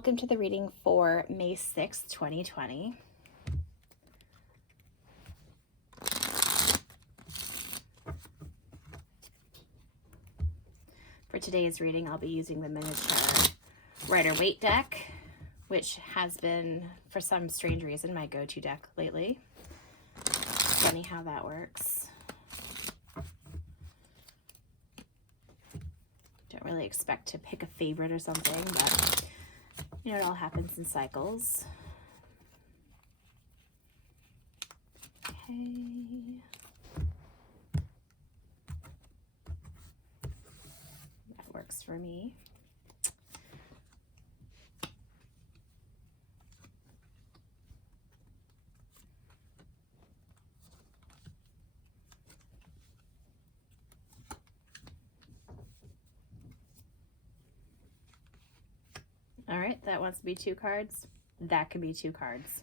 welcome to the reading for May 6th, 2020. For today's reading, I'll be using the miniature Rider-Waite deck, which has been, for some strange reason, my go-to deck lately. Funny how that works. Don't really expect to pick a favorite or something, but you know, it all happens in cycles. Okay. That works for me. All right, that wants to be 2 cards. That can be 2 cards.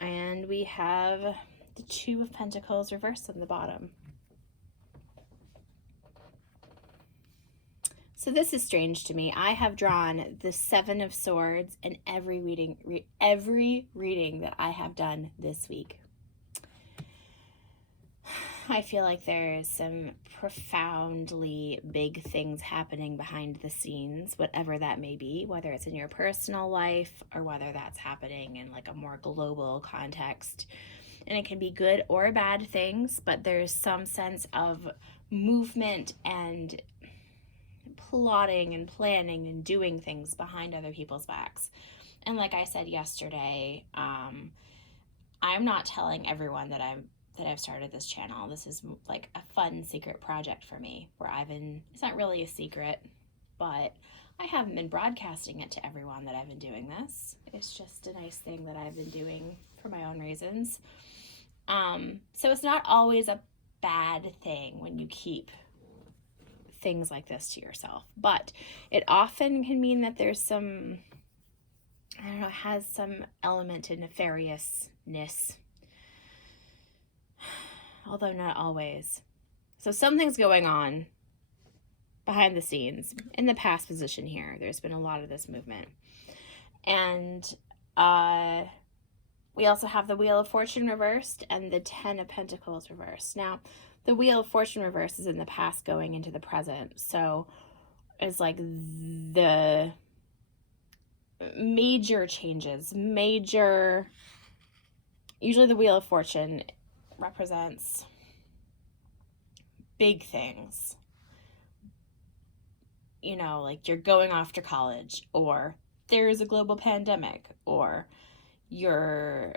And we have the 2 of Pentacles reversed on the bottom. So this is strange to me. I have drawn the 7 of Swords in every reading that I have done this week. I feel like there's some profoundly big things happening behind the scenes, whatever that may be, whether it's in your personal life or whether that's happening in like a more global context. And it can be good or bad things, but there's some sense of movement and plotting and planning and doing things behind other people's backs. And like I said yesterday, I'm not telling everyone that I've started this channel. This is like a fun secret project for me where it's not really a secret, but I haven't been broadcasting it to everyone that I've been doing this. It's just a nice thing that I've been doing for my own reasons. So it's not always a bad thing when you keep things like this to yourself, but it often can mean that there's some, I don't know, has some element of nefariousness, although not always. So something's going on behind the scenes in the past position here. There's been a lot of this movement. And we also have the Wheel of Fortune reversed and the 10 of Pentacles reversed. Now, the Wheel of Fortune reversed is in the past going into the present. So it's like the major changes, usually the Wheel of Fortune represents big things, you know, like you're going off to college, or there is a global pandemic, or you're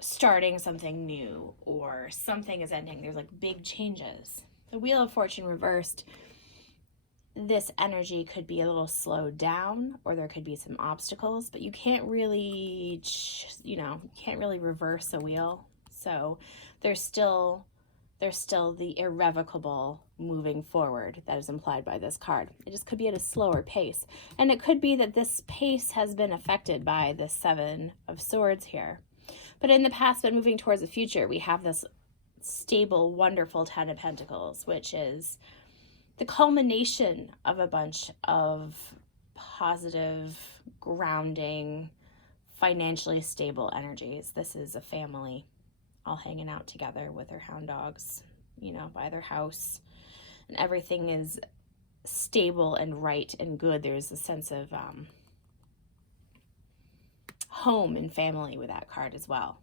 starting something new, or something is ending. There's like big changes. The Wheel of Fortune reversed, this energy could be a little slowed down, or there could be some obstacles, but you can't really, reverse a wheel. So there's still the irrevocable moving forward that is implied by this card. It just could be at a slower pace. And it could be that this pace has been affected by the 7 of Swords here. But in the past, but moving towards the future, we have this stable, wonderful 10 of Pentacles, which is the culmination of a bunch of positive, grounding, financially stable energies. This is a family all hanging out together with their hound dogs, you know, by their house. And everything is stable and right and good. There's a sense of home and family with that card as well.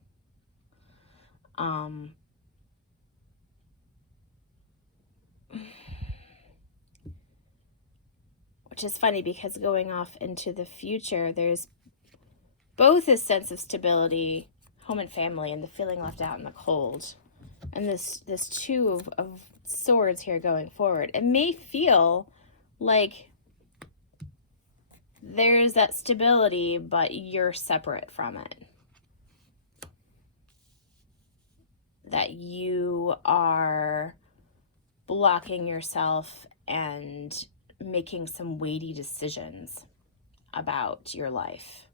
Which is funny because going off into the future, there's both a sense of stability, home and family, and the feeling left out in the cold. And this 2 of Swords here going forward. It may feel like there's that stability, but you're separate from it. That you are blocking yourself and making some weighty decisions about your life.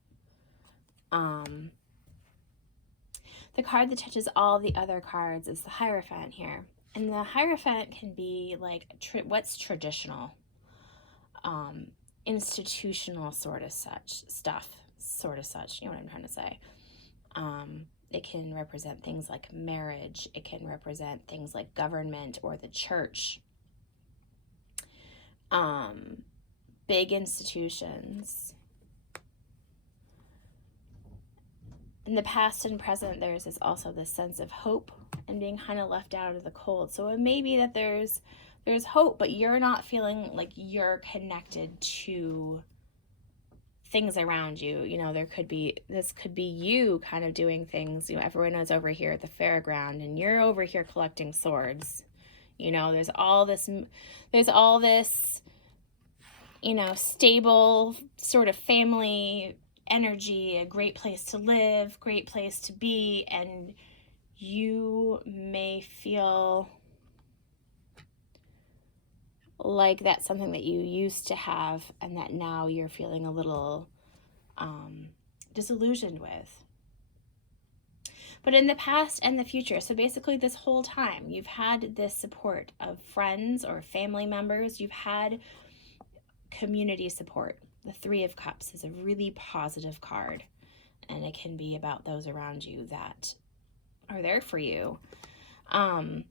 The card that touches all the other cards is the Hierophant here. And the Hierophant can be like, what's traditional? institutional sort of such stuff, you know what I'm trying to say. It can represent things like marriage. It can represent things like government or the church. Big institutions. In the past and present, there's also this sense of hope and being kind of left out of the cold. So it may be that there's hope, but you're not feeling like you're connected to things around you. You know, this could be you kind of doing things. You know, everyone is over here at the fairground and you're over here collecting swords. You know, there's all this, you know, stable sort of family energy, a great place to live, great place to be, and you may feel like that's something that you used to have and that now you're feeling a little disillusioned with. But in the past and the future, so basically this whole time, you've had this support of friends or family members, you've had community support. The Three of Cups is a really positive card, and it can be about those around you that are there for you. In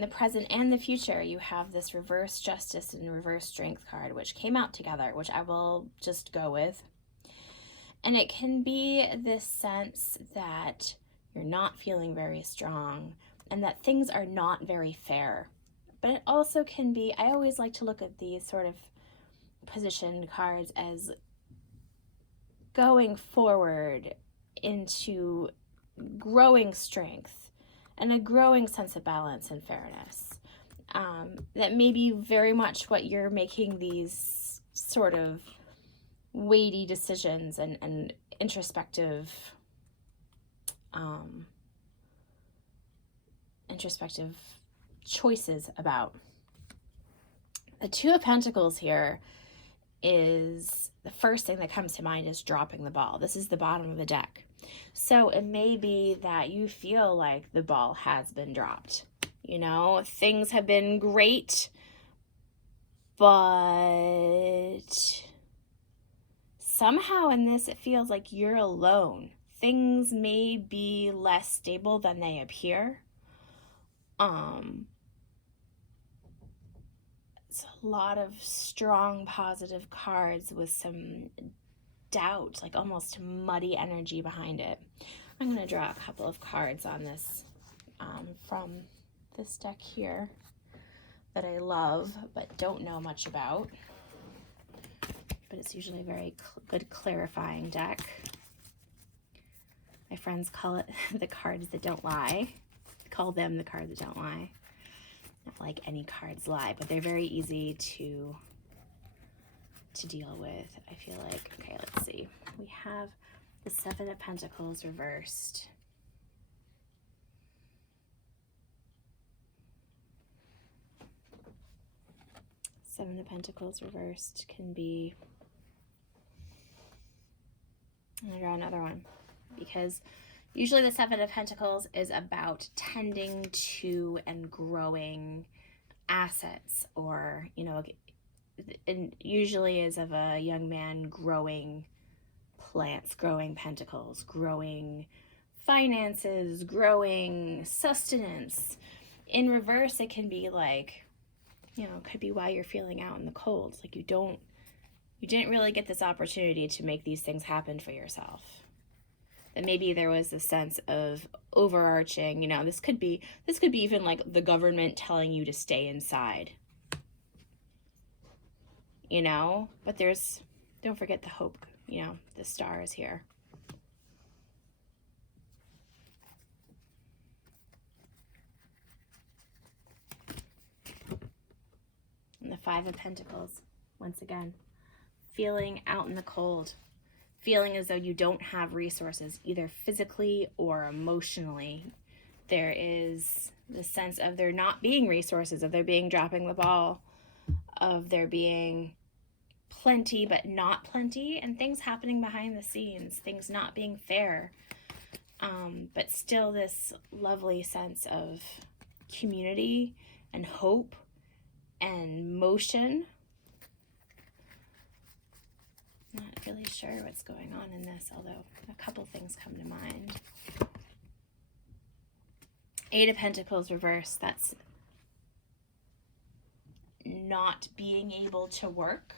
the present and the future, you have this reverse justice and reverse strength card, which came out together, which I will just go with. And it can be this sense that you're not feeling very strong and that things are not very fair. But it also can be, I always like to look at these sort of position cards as going forward into growing strength and a growing sense of balance and fairness. That may be very much what you're making these sort of weighty decisions and introspective choices about. The Two of Pentacles here is the first thing that comes to mind is dropping the ball. This is the bottom of the deck. So it may be that you feel like the ball has been dropped. You know, things have been great, but somehow in this it feels like you're alone. Things may be less stable than they appear. It's a lot of strong positive cards with some doubt, like almost muddy energy behind it. I'm going to draw a couple of cards on this from this deck here that I love but don't know much about. But it's usually a very good clarifying deck. My friends call it the cards that don't lie. Call them the cards that don't lie. Not like any cards lie, but they're very easy to deal with, I feel like. Okay, let's see. We have the Seven of Pentacles reversed. Seven of Pentacles reversed can be... I'm going to draw another one because usually the Seven of Pentacles is about tending to and growing assets, or, you know, and usually is of a young man growing plants, growing pentacles, growing finances, growing sustenance. In reverse, it can be like, you know, it could be why you're feeling out in the cold. It's like you didn't really get this opportunity to make these things happen for yourself. That maybe there was a sense of overarching, you know, this could be even like the government telling you to stay inside. You know, but don't forget the hope, you know, the star is here. And the Five of Pentacles, once again, feeling out in the cold. Feeling as though you don't have resources, either physically or emotionally. There is the sense of there not being resources, of there being dropping the ball, of there being plenty but not plenty, and things happening behind the scenes, things not being fair. But still this lovely sense of community and hope and motion sure what's going on in this, although a couple things come to mind. Eight of Pentacles reversed, that's not being able to work.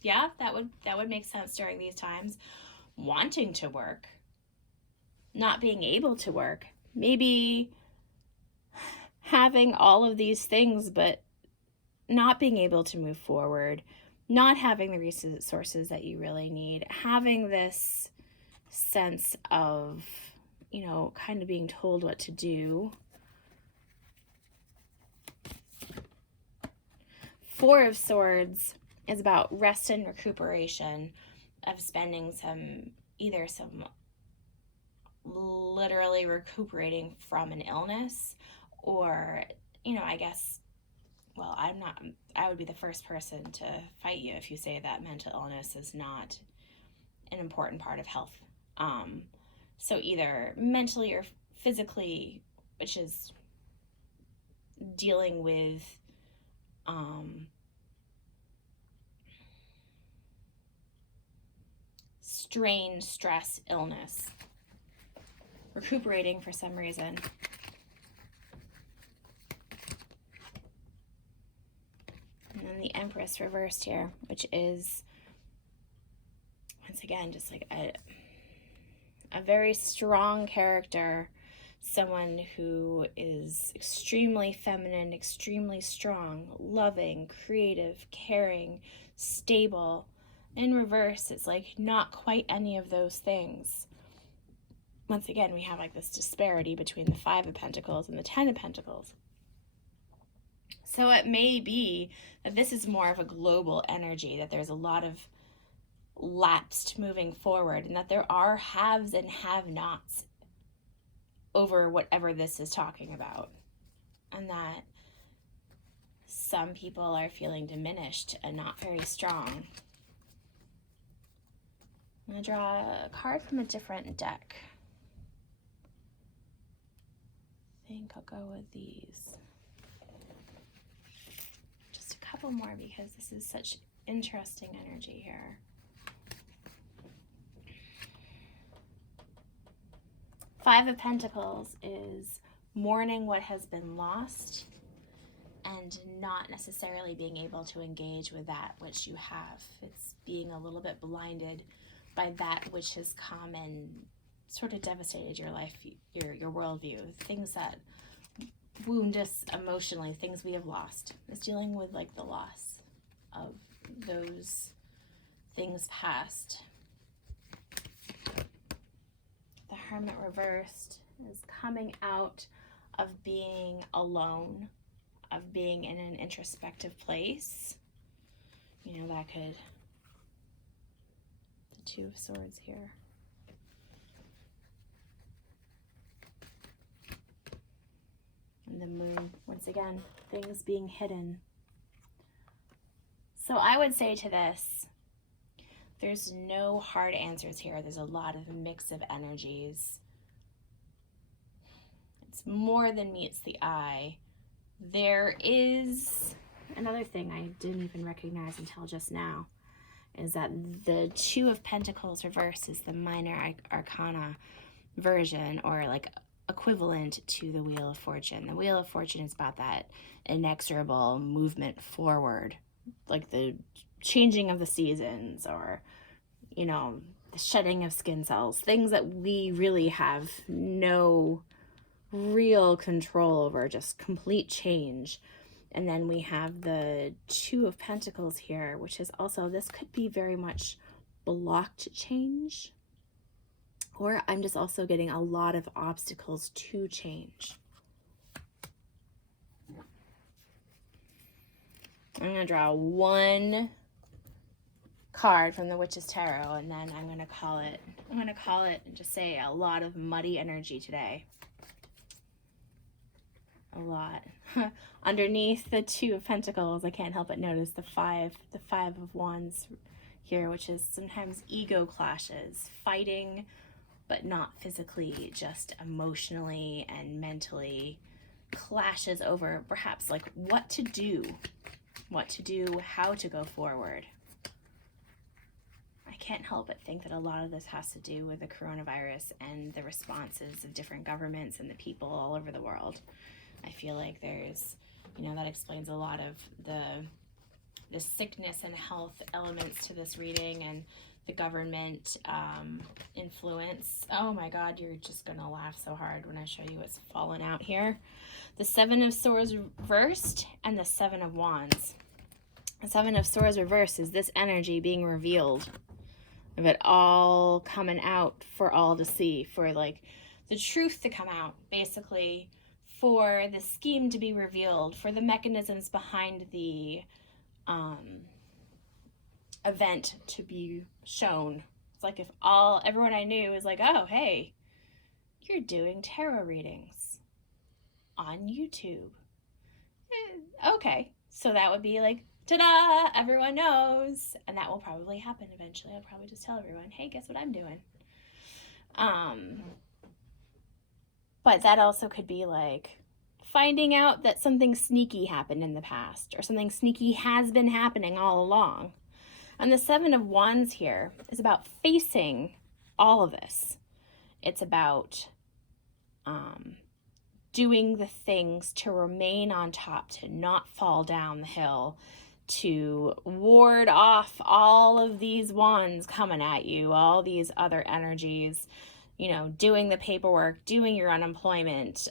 Yeah, that would make sense during these times. Wanting to work, not being able to work, maybe having all of these things but not being able to move forward, not having the resources that you really need, having this sense of, you know, kind of being told what to do. Four of Swords is about rest and recuperation, of spending some literally recuperating from an illness, or, you know, I guess, well, I would be the first person to fight you if you say that mental illness is not an important part of health. So either mentally or physically, which is dealing with strain, stress, illness, recuperating for some reason. And then the Empress reversed here, which is, once again, just like a very strong character, someone who is extremely feminine, extremely strong, loving, creative, caring, stable. In reverse, it's like not quite any of those things. Once again, we have like this disparity between the Five of Pentacles and the Ten of Pentacles. So it may be that this is more of a global energy, that there's a lot of lapsed moving forward, and that there are haves and have-nots over whatever this is talking about, and that some people are feeling diminished and not very strong. I'm going to draw a card from a different deck. I think I'll go with these. Just a couple more because this is such interesting energy here. Five of Pentacles is mourning what has been lost and not necessarily being able to engage with that which you have. It's being a little bit blinded by that which has come and sort of devastated your life, your worldview, things that wound us emotionally, things we have lost. It's dealing with like the loss of those things past. The Hermit reversed is coming out of being alone, of being in an introspective place. You know, that could, the Two of Swords here. And the Moon, once again, things being hidden. So I would say to this, there's no hard answers here. There's a lot of mix of energies. It's more than meets the eye. There is another thing I didn't even recognize until just now, is that the Two of Pentacles reverse is the minor arcana version, or like equivalent to the Wheel of Fortune. The Wheel of Fortune is about that inexorable movement forward, like the changing of the seasons, or, you know, the shedding of skin cells, things that we really have no real control over, just complete change. And then we have the Two of Pentacles here, which is also, this could be very much blocked change, or I'm just also getting a lot of obstacles to change. I'm going to draw one card from the Witch's Tarot, and then I'm going to call it and just say a lot of muddy energy today. A lot. Underneath the Two of Pentacles, I can't help but notice the Five of Wands here, which is sometimes ego clashes, fighting, but not physically, just emotionally and mentally clashes over perhaps like what to do, how to go forward. I can't help but think that a lot of this has to do with the coronavirus and the responses of different governments and the people all over the world. I feel like there's, that explains a lot of the sickness and health elements to this reading, and the government influence. Oh my God, you're just gonna laugh so hard when I show you what's fallen out here. The Seven of Swords reversed and the Seven of Wands. The Seven of Swords reversed is this energy being revealed, of it all coming out for all to see, for like the truth to come out, basically, for the scheme to be revealed, for the mechanisms behind the event to be shown. It's like if everyone I knew is like, oh, hey, you're doing tarot readings on YouTube. Okay, so that would be like, ta-da, everyone knows. And that will probably happen eventually. I'll probably just tell everyone, hey, guess what I'm doing? But that also could be like finding out that something sneaky happened in the past, or something sneaky has been happening all along. And the Seven of Wands here is about facing all of this. It's about doing the things to remain on top, to not fall down the hill, to ward off all of these wands coming at you, all these other energies, doing the paperwork, doing your unemployment,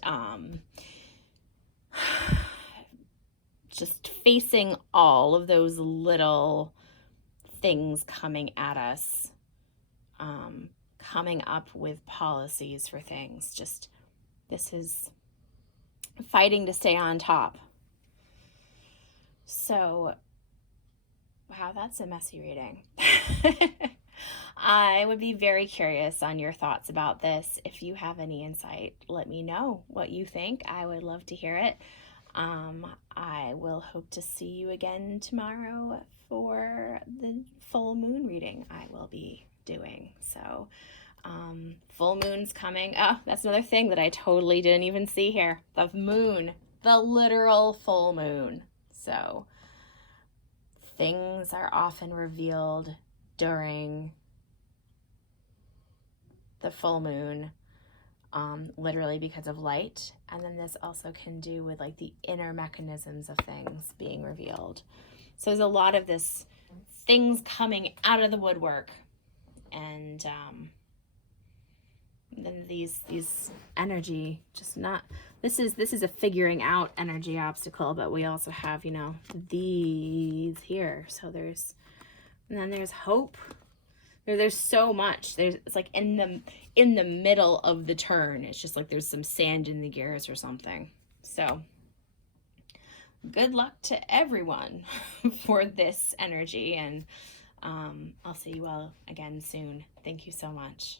just facing all of those little things coming at us, coming up with policies for things. Just, this is fighting to stay on top. So, wow, that's a messy reading. I would be very curious on your thoughts about this. If you have any insight, let me know what you think. I would love to hear it. I will hope to see you again tomorrow for the full moon reading I will be doing. So, full moon's coming. Oh, that's another thing that I totally didn't even see here. The moon, the literal full moon. So, things are often revealed during the full moon, literally because of light. And then this also can do with like the inner mechanisms of things being revealed. So there's a lot of this things coming out of the woodwork, and then these energy, just not, this is a figuring out energy obstacle, but we also have, these here. So there's hope. There's so much. It's like in the middle of the turn. It's just like there's some sand in the gears or something. So good luck to everyone for this energy, and I'll see you all again soon. Thank you so much.